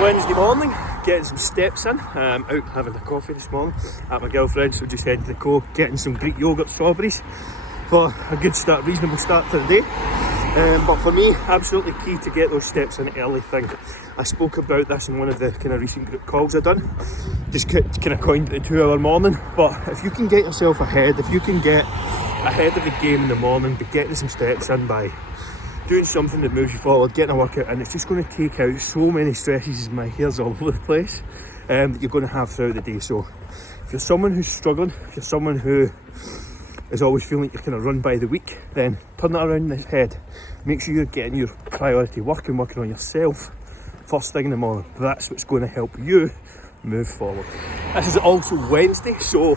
Wednesday morning, getting some steps in. Out having a coffee this morning at my girlfriend's, so just headed to the co, getting some Greek yoghurt strawberries for a good start, reasonable start to the day. But for me, absolutely key to get those steps in early thing. I spoke about this in one of the kind of recent group calls I've done. Just kind of coined it the 2 hour morning. But if you can get yourself ahead, if you can get ahead of the game in the morning, by getting some steps in, by doing something that moves you forward, getting a workout in, it's just going to take out so many stresses, my hair's all over the place, that you're going to have throughout the day. So if you're someone who's struggling, if you're someone who is always feeling like you're kind of run by the week, then turn that around in the head. Make sure you're getting your priority work and working on yourself first thing in the morning. That's what's going to help you move forward. This is also Wednesday, so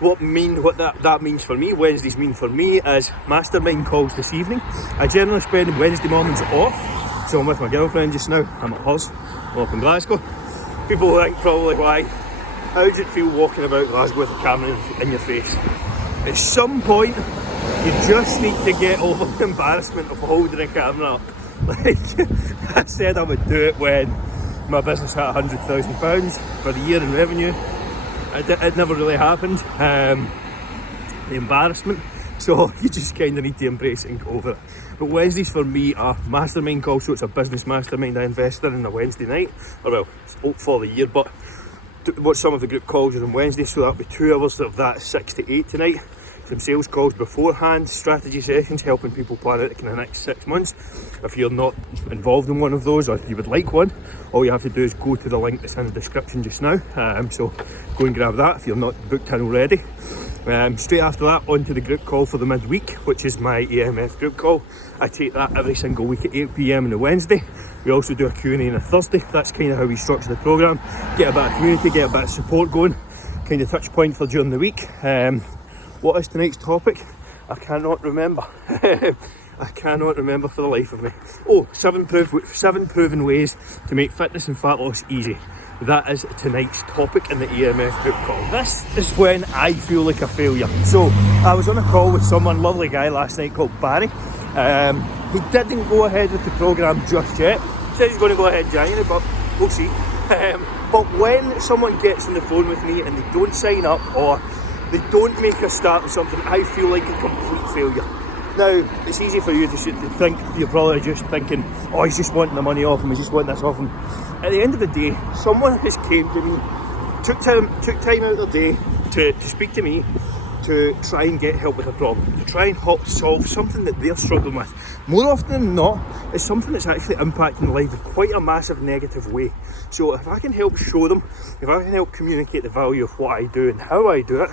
what that means for me, Wednesdays mean for me, is mastermind calls this evening. I generally spend Wednesday mornings off, so I'm with my girlfriend just now. I'm at hers, I'm up in Glasgow. People think probably, why? How does it feel walking about Glasgow with a camera in your face? At some point, you just need to get over the embarrassment of holding a camera up. Like, I said I would do it when my business had £100,000 for the year in revenue. It never really happened, the embarrassment, so you just kind of need to embrace it and go over it. But Wednesdays for me are mastermind calls, so it's a business mastermind I invest in on a Wednesday night, or well, it's for the year, but watch some of the group calls are on Wednesday, so that'll be 2 hours of that, 6 to 8 tonight. Some sales calls beforehand, strategy sessions, helping people plan out the kind of next 6 months. If you're not involved in one of those, or you would like one, all you have to do is go to the link that's in the description just now. So go and grab that if you're not booked in already. Straight after that, on to the group call for the midweek, which is my AMF group call. I take that every single week at 8 PM on a Wednesday. We also do a Q&A on a Thursday. That's kind of how we structure the programme. Get a bit of community, get a bit of support going, kind of touch point for during the week. What is tonight's topic? I cannot remember. I cannot remember for the life of me. Oh, 7 proven ways to make fitness and fat loss easy. That is tonight's topic in the EMF group call. This is when I feel like a failure. So I was on a call with someone, lovely guy last night called Barry. He didn't go ahead with the programme just yet. He said he's going to go ahead in January, but we'll see. But when someone gets on the phone with me and they don't sign up, or they don't make a start with something, I feel like a complete failure. Now, it's easy for you to think, you're probably just thinking, oh, he's just wanting the money off him, he's just wanting this off him. At the end of the day, someone has came to me, took time out of their day to speak to me, to try and get help with a problem, to try and solve something that they're struggling with. More often than not, it's something that's actually impacting their life in quite a massive negative way. So if I can help show them, if I can help communicate the value of what I do and how I do it,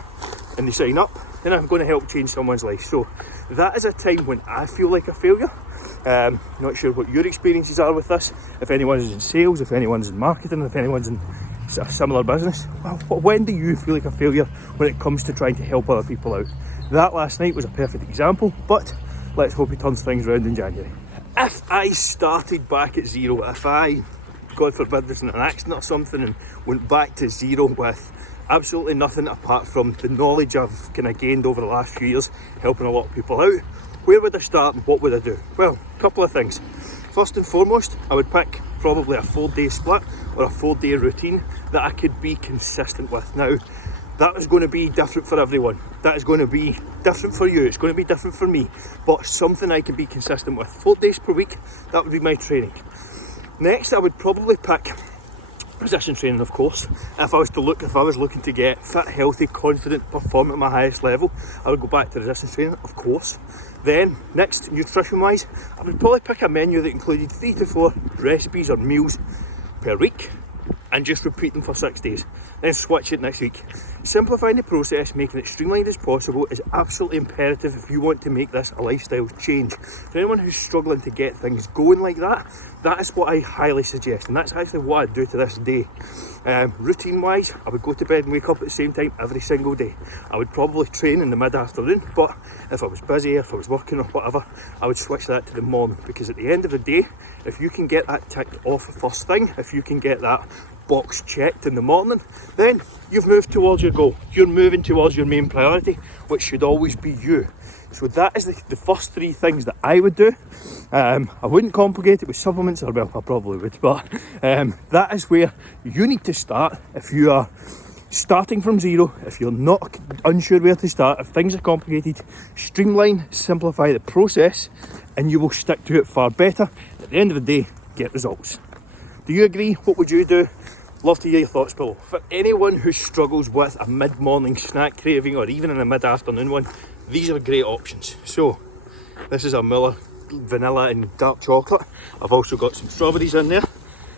and they sign up, then I'm going to help change someone's life. So that is a time when I feel like a failure. Not sure what your experiences are with this, if anyone's in sales, if anyone's in marketing, if anyone's in a similar business. Well, when do you feel like a failure when it comes to trying to help other people out? That last night was a perfect example, but let's hope he turns things around in January. If I started back at zero, if I, God forbid, was in an accident or something and went back to zero with absolutely nothing apart from the knowledge I've kind of gained over the last few years helping a lot of people out, where would I start and what would I do? Well, a couple of things. First and foremost, I would pick probably a 4-day split or a 4-day routine that I could be consistent with. Now, that is going to be different for everyone. That is going to be different for you. It's going to be different for me, but something I can be consistent with. 4 days per week, that would be my training. Next, I would probably pick resistance training, of course. If I was looking to get fit, healthy, confident, perform at my highest level, I would go back to resistance training, of course. Then, next, nutrition-wise, I would probably pick a menu that included 3 to 4 recipes or meals per week, and just repeat them for 6 days. Then switch it next week. Simplifying the process, making it streamlined as possible, is absolutely imperative if you want to make this a lifestyle change. For anyone who's struggling to get things going like that, that is what I highly suggest, and that's actually what I do to this day. Routine wise, I would go to bed and wake up at the same time every single day. I would probably train in the mid-afternoon, but if I was busy, if I was working or whatever, I would switch that to the morning, because at the end of the day, if you can get that ticked off first thing, if you can get that box checked in the morning, then you've moved towards your goal. You're moving towards your main priority, which should always be you. So that is the first 3 things that I would do. I wouldn't complicate it with supplements, or well, I probably would, but that is where you need to start if you are starting from zero. If you're not unsure where to start, if things are complicated, streamline, simplify the process, and you will stick to it far better. At the end of the day, get results. Do you agree? What would you do? Love to hear your thoughts below. For anyone who struggles with a mid-morning snack craving, or even in a mid-afternoon one, these are great options. So this is a Miller vanilla and dark chocolate. I've also got some strawberries in there.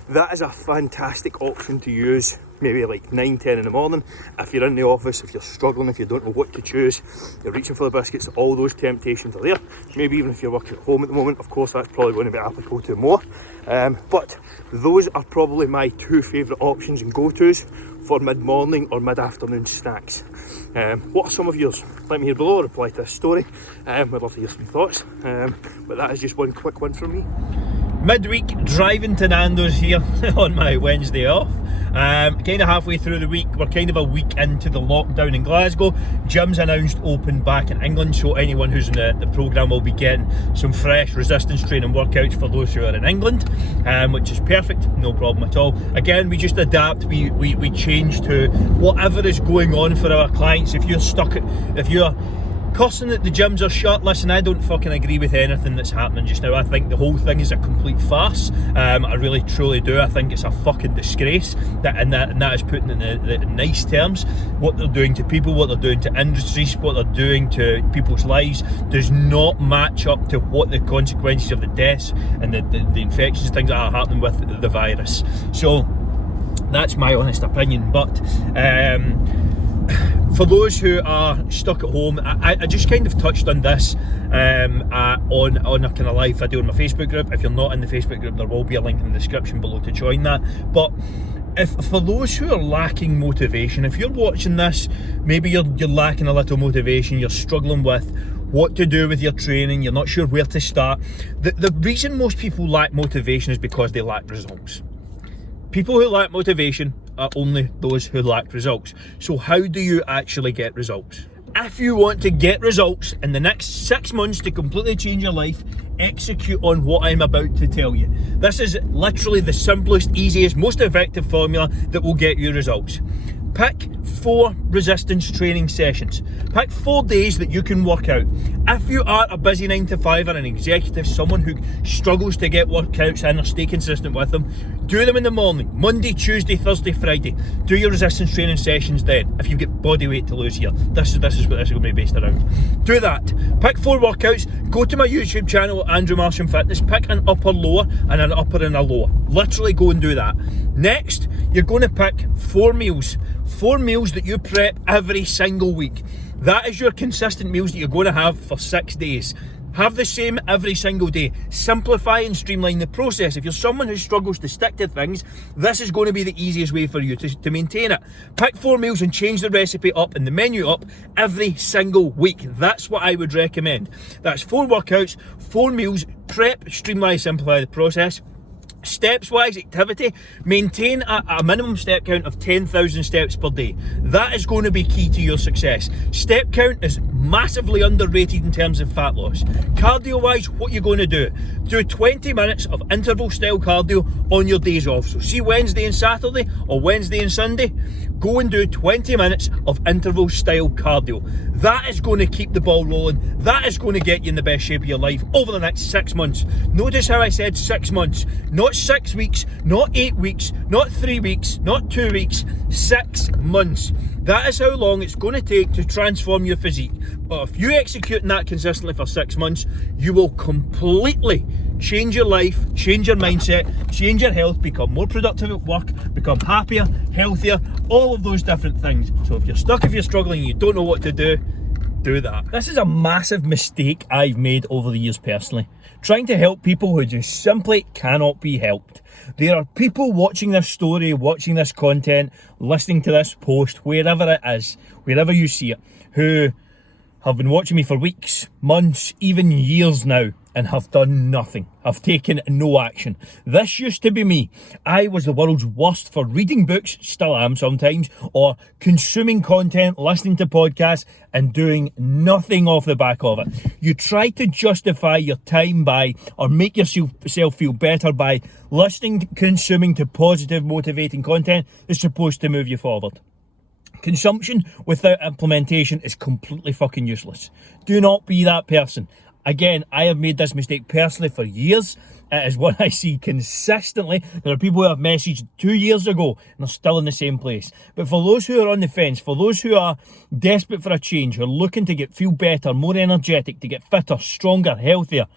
That is a fantastic option to use maybe like 9, 10 in the morning. If you're in the office, if you're struggling, if you don't know what to choose, you're reaching for the biscuits, all those temptations are there. Maybe even if you're working at home at the moment, of course that's probably going to be applicable to more. But those are probably my 2 favourite options and go-tos for mid-morning or mid-afternoon snacks. What are some of yours? Let me hear below, reply to this story. I'd love to hear some thoughts. But that is just one quick one from me. Midweek, driving to Nando's here on my Wednesday off. Kind of halfway through the week, we're kind of a week into the lockdown in Glasgow. Gyms announced open back in England, so anyone who's in the programme will be getting some fresh resistance training workouts for those who are in England, which is perfect, no problem at all. Again, we just adapt, we change to whatever is going on for our clients. If you're cussing that the gyms are shut, listen, I don't fucking agree with anything that's happening just now. I think the whole thing is a complete farce. I really truly do. I think it's a fucking disgrace, and that is putting it in the nice terms. What they're doing to people, what they're doing to industries, what they're doing to people's lives does not match up to what the consequences of the deaths and the infections, things that are happening with the virus. So that's my honest opinion. But for those who are stuck at home, I just kind of touched on this on a kind of live video in my Facebook group. If you're not in the Facebook group, there will be a link in the description below to join that. But if for those who are lacking motivation, if you're watching this, maybe you're lacking a little motivation, you're struggling with what to do with your training, you're not sure where to start. The reason most people lack motivation is because they lack results. People who lack motivation are only those who lack results. So how do you actually get results? If you want to get results in the next 6 months to completely change your life, execute on what I'm about to tell you. This is literally the simplest, easiest, most effective formula that will get you results. Pick 4 resistance training sessions. Pick 4 days that you can work out. If you are a busy 9 to 5 and an executive, someone who struggles to get workouts in or stay consistent with them, do them in the morning. Monday, Tuesday, Thursday, Friday. Do your resistance training sessions then. If you've got body weight to lose here, this is what this is going to be based around. Do that. Pick 4 workouts. Go to my YouTube channel, Andrew Marsham Fitness. Pick an upper, lower, and an upper and a lower. Literally go and do that. Next, you're going to pick 4 meals. 4 meals that you prep every single week. That is your consistent meals that you're going to have for 6 days. Have the same every single day. Simplify and streamline the process. If you're someone who struggles to stick to things, this is going to be the easiest way for you to maintain it. Pick 4 meals and change the recipe up and the menu up every single week. That's what I would recommend. That's 4 workouts, 4 meals, prep, streamline, simplify the process. Steps-wise activity, maintain a minimum step count of 10,000 steps per day. That is going to be key to your success. Step count is massively underrated in terms of fat loss. Cardio-wise, what you're going to do 20 minutes of interval-style cardio on your days off. So see Wednesday and Saturday or Wednesday and Sunday, go and do 20 minutes of interval-style cardio. That is going to keep the ball rolling. That is going to get you in the best shape of your life over the next 6 months. Notice how I said 6 months, not 6 weeks, not 8 weeks, not 3 weeks, not 2 weeks, 6 months. That is how long it's going to take to transform your physique. But if you execute that consistently for 6 months, you will completely change your life, change your mindset, change your health, become more productive at work, become happier, healthier, all of those different things. So if you're stuck, if you're struggling, you don't know what to do that. This is a massive mistake I've made over the years personally. Trying to help people who just simply cannot be helped. There are people watching this story, watching this content, listening to this post, wherever it is, wherever you see it, who have been watching me for weeks, months, even years now, and have done nothing. I've taken no action. This used to be me. I was the world's worst for reading books, still am sometimes, or consuming content, listening to podcasts, and doing nothing off the back of it. You try to justify your time by, or make yourself feel better by listening, consuming to positive, motivating content that's supposed to move you forward. Consumption without implementation is completely fucking useless. Do not be that person. Again, I have made this mistake personally for years. It is one I see consistently. There are people who have messaged 2 years ago and are still in the same place. But for those who are on the fence, for those who are desperate for a change, who are looking to feel better, more energetic, to get fitter, stronger, healthier,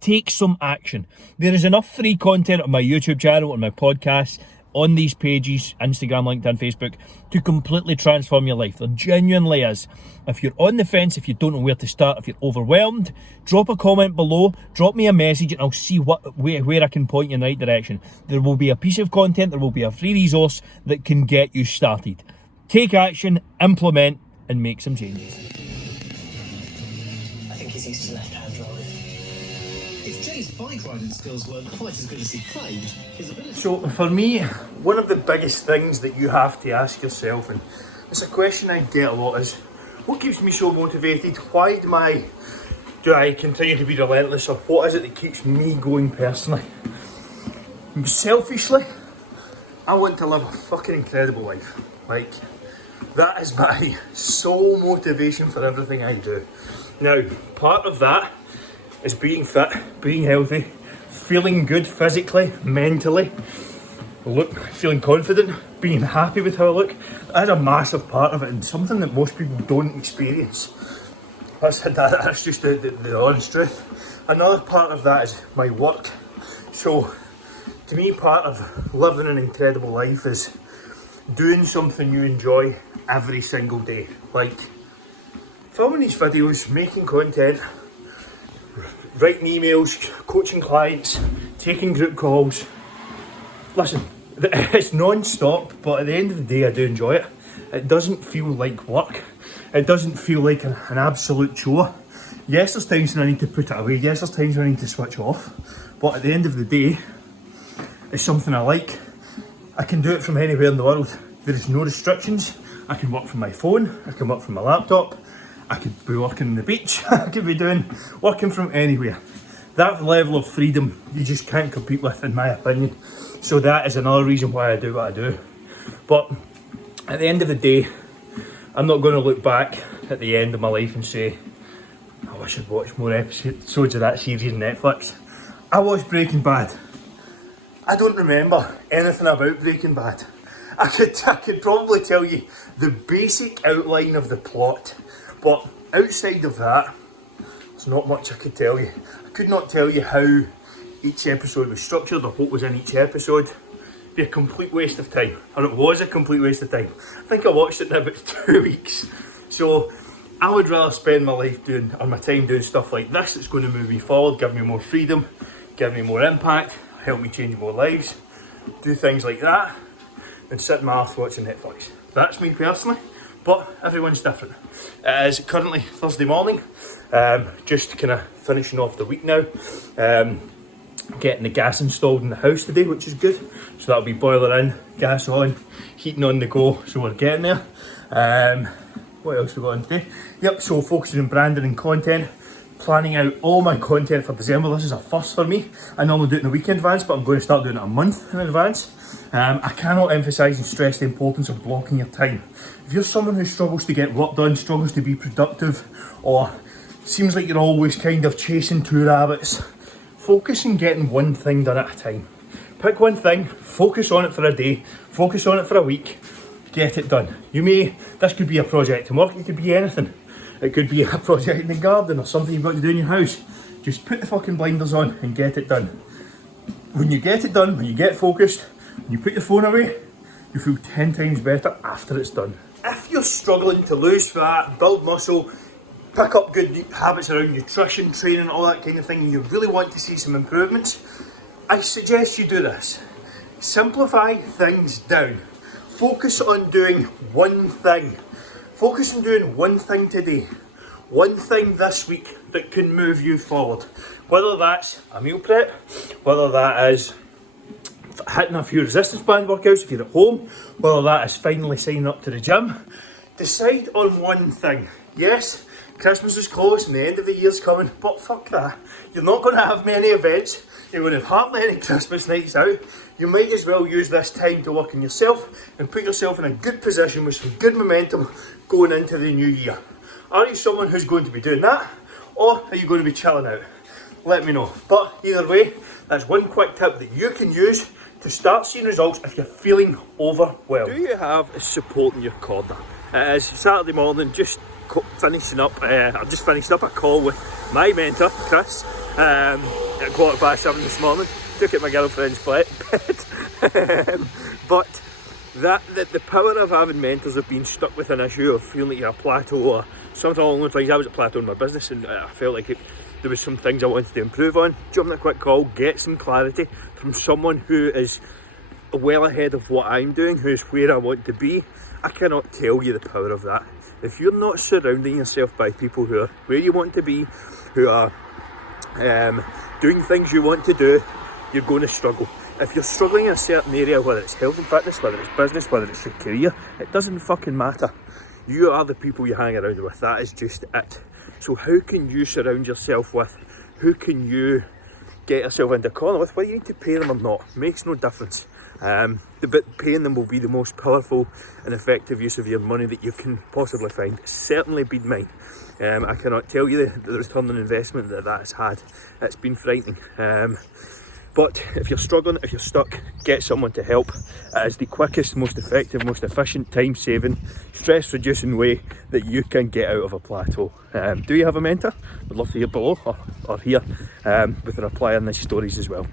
take some action. There is enough free content on my YouTube channel, on my podcast, on these pages, Instagram, LinkedIn, Facebook, to completely transform your life. There genuinely is. If you're on the fence, if you don't know where to start, if you're overwhelmed, drop a comment below, drop me a message, and I'll see where I can point you in the right direction. There will be a piece of content, there will be a free resource that can get you started. Take action, implement, and make some changes. I think he's used to left-hand drive. If Jay's bike riding skills weren't quite as good as he claimed, his ability... So for me, one of the biggest things that you have to ask yourself, and it's a question I get a lot, is what keeps me so motivated? Why do I continue to be relentless, or what is it that keeps me going personally? Selfishly, I want to live a fucking incredible life. Like, that is my sole motivation for everything I do. Now, part of that is being fit, being healthy, feeling good physically, mentally, feeling confident, being happy with how I look. That's a massive part of it, and something that most people don't experience. That's just the honest truth. Another part of that is my work. So, to me, part of living an incredible life is doing something you enjoy every single day. Like filming these videos, making content, writing emails, coaching clients, taking group calls. Listen, it's non-stop, but at the end of the day I do enjoy it. It doesn't feel like work. It doesn't feel like an absolute chore. Yes, there's times when I need to put it away. Yes, there's times when I need to switch off. But at the end of the day, it's something I like. I can do it from anywhere in the world. There is no restrictions. I can work from my phone. I can work from my laptop. I could be working on the beach. I could be working from anywhere. That level of freedom you just can't compete with, in my opinion. So that is another reason why I do what I do. But at the end of the day, I'm not going to look back at the end of my life and say, I wish I'd watched more episodes of that series on Netflix. I watched Breaking Bad. I don't remember anything about Breaking Bad. I could probably tell you the basic outline of the plot, but outside of that, there's not much I could tell you. I could not tell you how each episode was structured or what was in each episode. It'd be a complete waste of time, or it was a complete waste of time. I think I watched it in about 2 weeks. So I would rather spend my time doing stuff like this that's going to move me forward, give me more freedom, give me more impact, help me change more lives, do things like that, than sit in my arse watching Netflix. That's me personally, but everyone's different. It is currently Thursday morning, just kind of finishing off the week now. Getting the gas installed in the house today, which is good. So that'll be boiler in, gas on, heating on the go, so we're getting there. What else we got on today? Yep, so focusing on branding and content, planning out all my content for December. This is a first for me. I normally do it in a week in advance, but I'm going to start doing it a month in advance. I cannot emphasise and stress the importance of blocking your time. If you're someone who struggles to get work done, struggles to be productive, or seems like you're always kind of chasing two rabbits, focus on getting one thing done at a time. Pick one thing, focus on it for a day, focus on it for a week, get it done. This could be a project in work, it could be anything. It could be a project in the garden or something you've got to do in your house. Just put the fucking blinders on and get it done. When you get it done, when you get focused, when you put your phone away, you feel 10 times better after it's done. If you're struggling to lose fat, build muscle, pick up good habits around nutrition, training, all that kind of thing, and you really want to see some improvements, I suggest you do this. Simplify things down. Focus on doing one thing. Focus on doing one thing today. One thing this week that can move you forward. Whether that's a meal prep, whether that is hitting a few resistance band workouts if you're at home, whether that is finally signing up to the gym, decide on one thing. Yes, Christmas is close and the end of the year's coming, but fuck that. You're not going to have many events, you're going to have hardly any Christmas nights out. You might as well use this time to work on yourself and put yourself in a good position with some good momentum going into the new year. Are you someone who's going to be doing that, or are you going to be chilling out? Let me know. But either way, that's one quick tip that you can use to start seeing results if you're feeling overwhelmed. Do you have support in your corner? It is Saturday morning, just finishing up. I've just finished up a call with my mentor, Chris, at 7:15 this morning. Took it my girlfriend's bed. But the power of having mentors of being stuck with an issue, of feeling like you're a plateau or something along those lines. I was at plateau in my business and I felt like there was some things I wanted to improve on. Jump on a quick call, get some clarity from someone who is well ahead of what I'm doing, who's where I want to be. I cannot tell you the power of that. If you're not surrounding yourself by people who are where you want to be, who are doing things you want to do, you're going to struggle. If you're struggling in a certain area, whether it's health and fitness, whether it's business, whether it's your career, it doesn't fucking matter. You are the people you hang around with. That is just it. So how can you surround yourself with? Who can you get yourself into a corner with? Whether you need to pay them or not makes no difference. But paying them will be the most powerful and effective use of your money that you can possibly find. It's certainly been mine. I cannot tell you the return on investment that has had. It's been frightening. But if you're struggling, if you're stuck, get someone to help. It is the quickest, most effective, most efficient, time-saving, stress-reducing way that you can get out of a plateau. Do you have a mentor? Would love to hear below or here with a reply on these stories as well.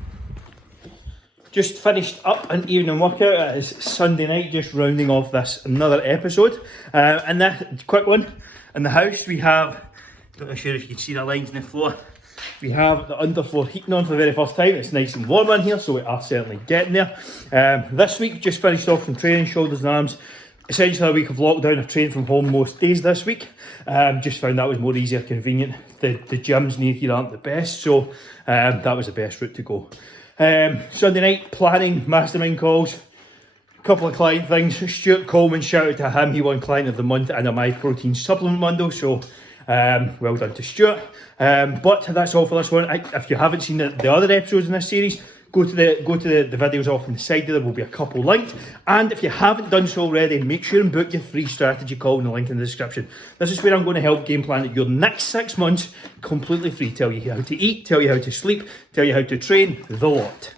Just finished up an evening workout. It is Sunday night, just rounding off this another episode. And that quick one, in the house we have, not know sure if you can see the lines in the floor. We have the underfloor heating on for the very first time. It's nice and warm in here, so we are certainly getting there. This week, just finished off from training, shoulders and arms. Essentially a week of lockdown. I've trained from home most days this week. Just found that was more easier, convenient. The gyms near here aren't the best, so that was the best route to go. Sunday night, planning, mastermind calls. A couple of client things. Stuart Coleman, shout out to him. He won Client of the Month and a My Protein supplement bundle, so well done to Stuart. But that's all for this one. If you haven't seen the other episodes in this series, go to the videos off on the side there will be a couple linked. And if you haven't done so already, make sure and book your free strategy call in the link in the description. This is where I'm going to help game plan your next 6 months completely free. Tell you how to eat, tell you how to sleep, tell you how to train, the lot.